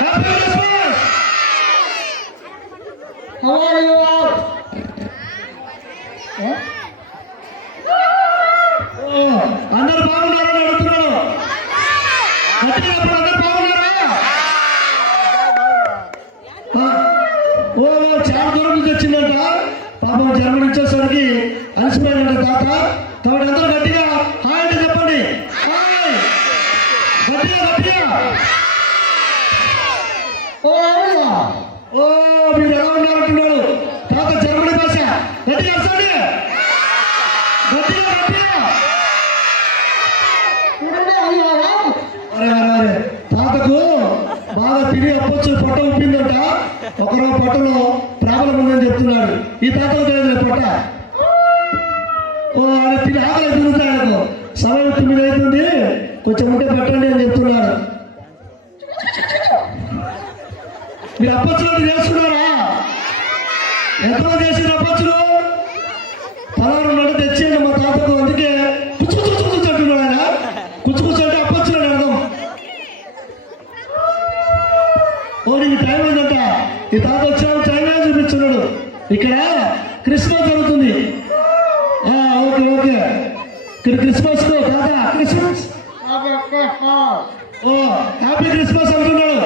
Happy Christmas. How are you all? అందరు బాగున్నారని అడుగుతున్నాను. అందరు బాగున్నారా? చాలా దూరం నుంచి వచ్చిందంట. పాపం జర్మనీ వచ్చేసరికి అలసిపోయినంట తాత. కాబట్టి అందరూ గట్టిగా హాయ్ అంటే చెప్పండి. హాయ్ గట్టిగా గట్టిగా. మీరు ఎలా ఉన్నారంటున్నాడు తాత జర్మనీ భాష. గట్టిగా వస్తుంది. గట్టిగా గట్టిగా. తాతకు బాగా తిరిగి అప్పొచ్చు పొట్ట ఉప్పిందంట. ఒకరోజు పొట్టలో ప్రాబ్లం ఉందని చెప్తున్నాడు. ఈ తాతకు తెలియదు పొట్ట. ఆయన తిని ఆకలి తిరుగుతాడు. సమయం 9 అవుతుంది, కొంచెం ఉంటే పెట్టండి అని చెప్తున్నాడు. మీరు అప్పచ్చులు చేసుకున్నారా? ఎంతమంది చేసిన అప్పచ్చులు? పలారు నడు తెచ్చేయండి మా తాతకు. అందుకే కుచ్చు కుచ్చు కుచ్చు అంటున్నాడు ఆయన. కుచ్చు కుచ్చు అంటే అప్పచ్చులు అని అర్థం. నీకు టైం అయిందంట. ఈ తాత వచ్చాడు టైం చూపిస్తున్నాడు. ఇక్కడ క్రిస్మస్ జరుగుతుంది. Okay okay. ఇక్కడ క్రిస్మస్ కు తాత క్రిస్మస్ హ్యాపీ క్రిస్మస్ అంటున్నాడు.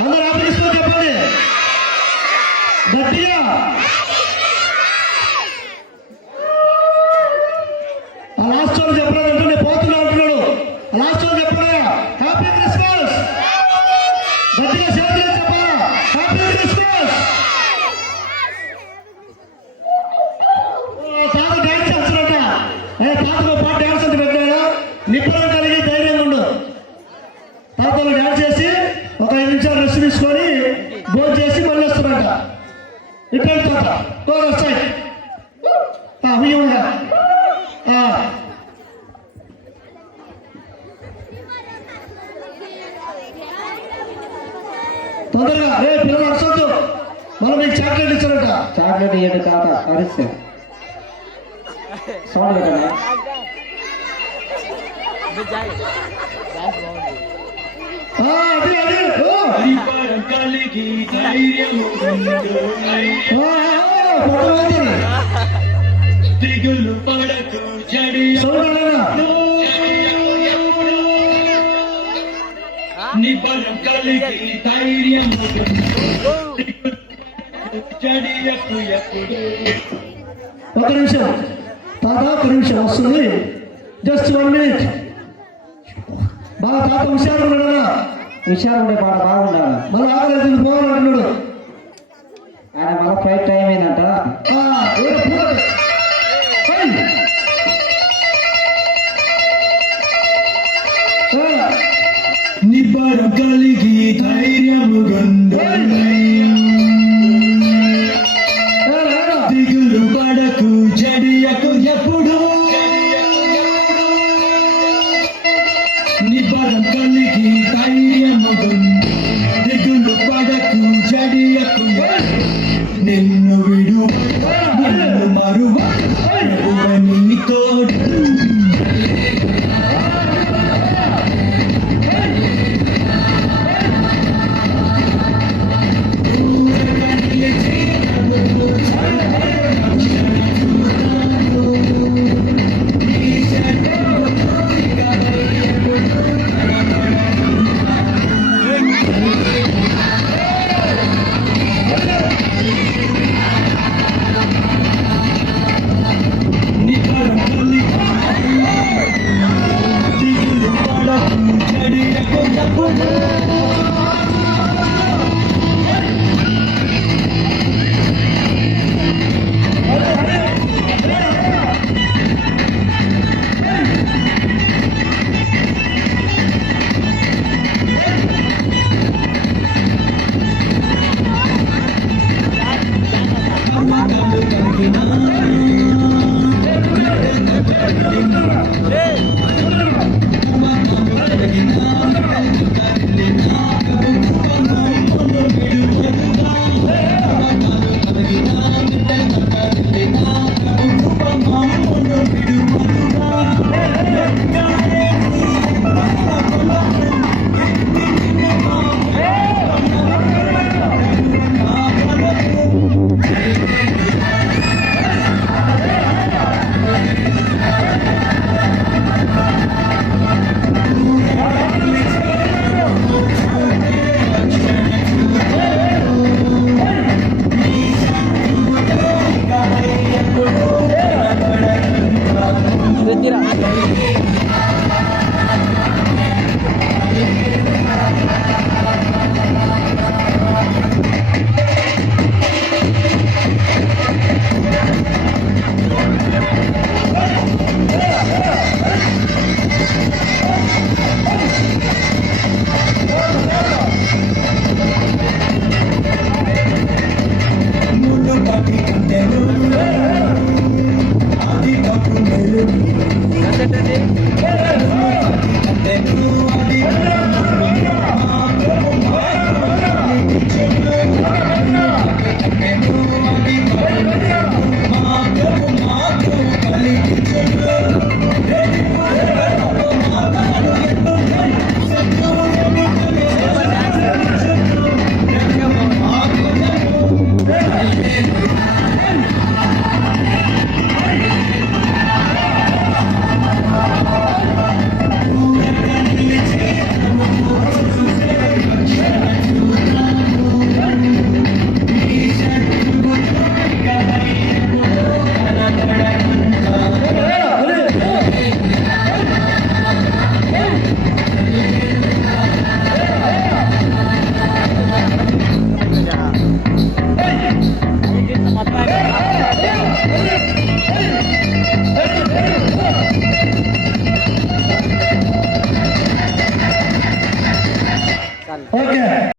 అందరూ హ్యాపీ క్రిస్మస్ చెప్పండి గట్టిగా. ఆ లాస్ట్ వాళ్ళు చెప్పలేదంటే నేను పోతున్నా అంటున్నాడు. లాస్ట్ వాళ్ళు చెప్పడా హ్యాపీ క్రిస్మస్ గట్టిగా చేతులు చెప్పాలా? Happy Christmas. తాత డాన్స్ చేస్తున్నట్ట. తాతకు పాట డాన్స్ అంటే పెట్టాడా? నిపుణం కలిగి ధైర్యంగా ఉండు. తాతలు డాన్స్ చేసి ఒక 5 నిమిషాలు రెస్ట్ తీసుకొని భోజనం చేసి మళ్ళీ వస్తున్నట్ట. ఇక్కడ తాత వస్తాయి ఉండా. తొందరగా రే పిల్లలు అరసొద్దు. మనం మీకు చాక్లెట్ ఇచ్చారట. చాక్లెట్ ఇవ్వండి తాత అరిస్తే సౌండ్ పెట్టండి. నిబరం కలిగి ధైర్యం ఒక నిమిషం తాత, ఒక నిమిషం వస్తుంది. Just 1 minute. బాగా తాత హుషారు ఉన్నాడా? హుషారు ఉండే పాట బాగుండాలి. మళ్ళీ ఆకలి పోవాలంటున్నాడు ఆయన. మళ్ళీ ఫ్లైట్ టైం అయిందంట.